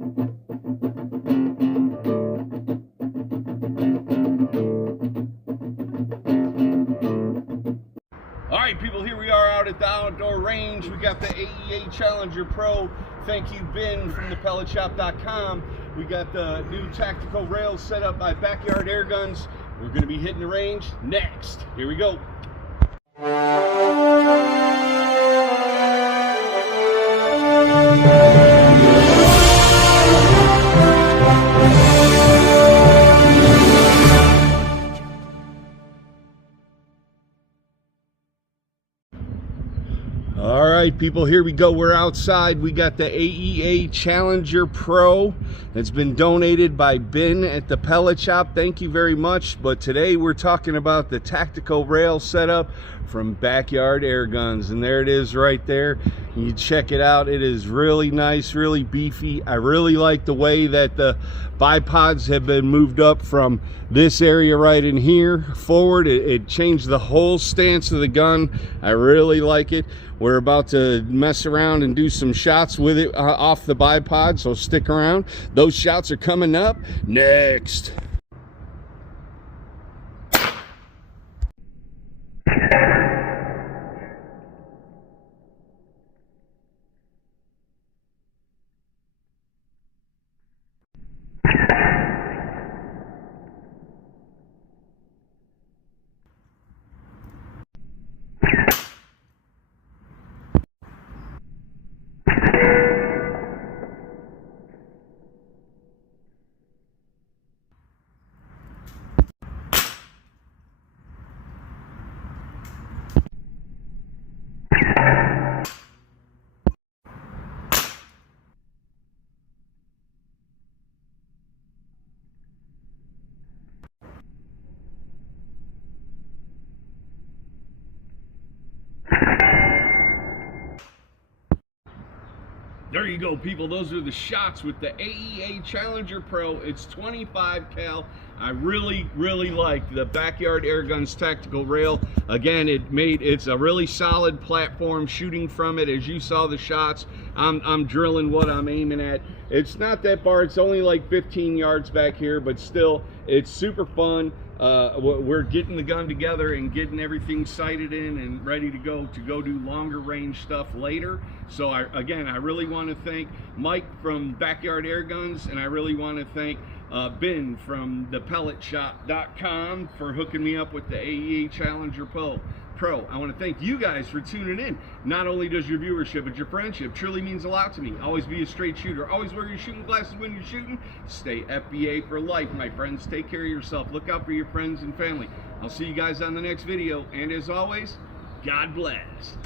Alright people, here we are out at the outdoor range. We got the AEA Challenger Pro. Thank you, Ben from thepelletshop.com. We got the new tactical rails set up by Backyard Airguns. We're going to be hitting the range next. Here we go. All right, people, here we go. We're outside. We got the AEA Challenger Pro that's been donated by Ben at the Pellet Shop. Thank you very much. But today we're talking about the tactical rail setup from Backyard Airguns, and there it is right there. You check it out. It is really nice, really beefy. I really like the way that the bipods have been moved up from this area right in here forward. It changed the whole stance of the gun. I really like it. We're about to mess around and do some shots with it off the bipod, so stick around. Those shots are coming up next. There you go, people. Those are the shots with the AEA Challenger Pro. It's 25 cal. I really like the Backyard Airguns tactical rail. Again, it's a really solid platform. Shooting from it, as you saw the shots, I'm drilling what I'm aiming at. It's not that far. It's only like 15 yards back here, but still, it's super fun. We're getting the gun together and getting everything sighted in and ready to go do longer range stuff later. So I really want to thank Mike from Backyard Airguns, and I really want to thank Ben from thepelletshop.com for hooking me up with the AEA Challenger Pro. I want to thank you guys for tuning in. Not only does your viewership, but your friendship truly means a lot to me. Always be a straight shooter. Always wear your shooting glasses when you're shooting. Stay FBA for life, my friends. Take care of yourself. Look out for your friends and family. I'll see you guys on the next video. And as always, God bless.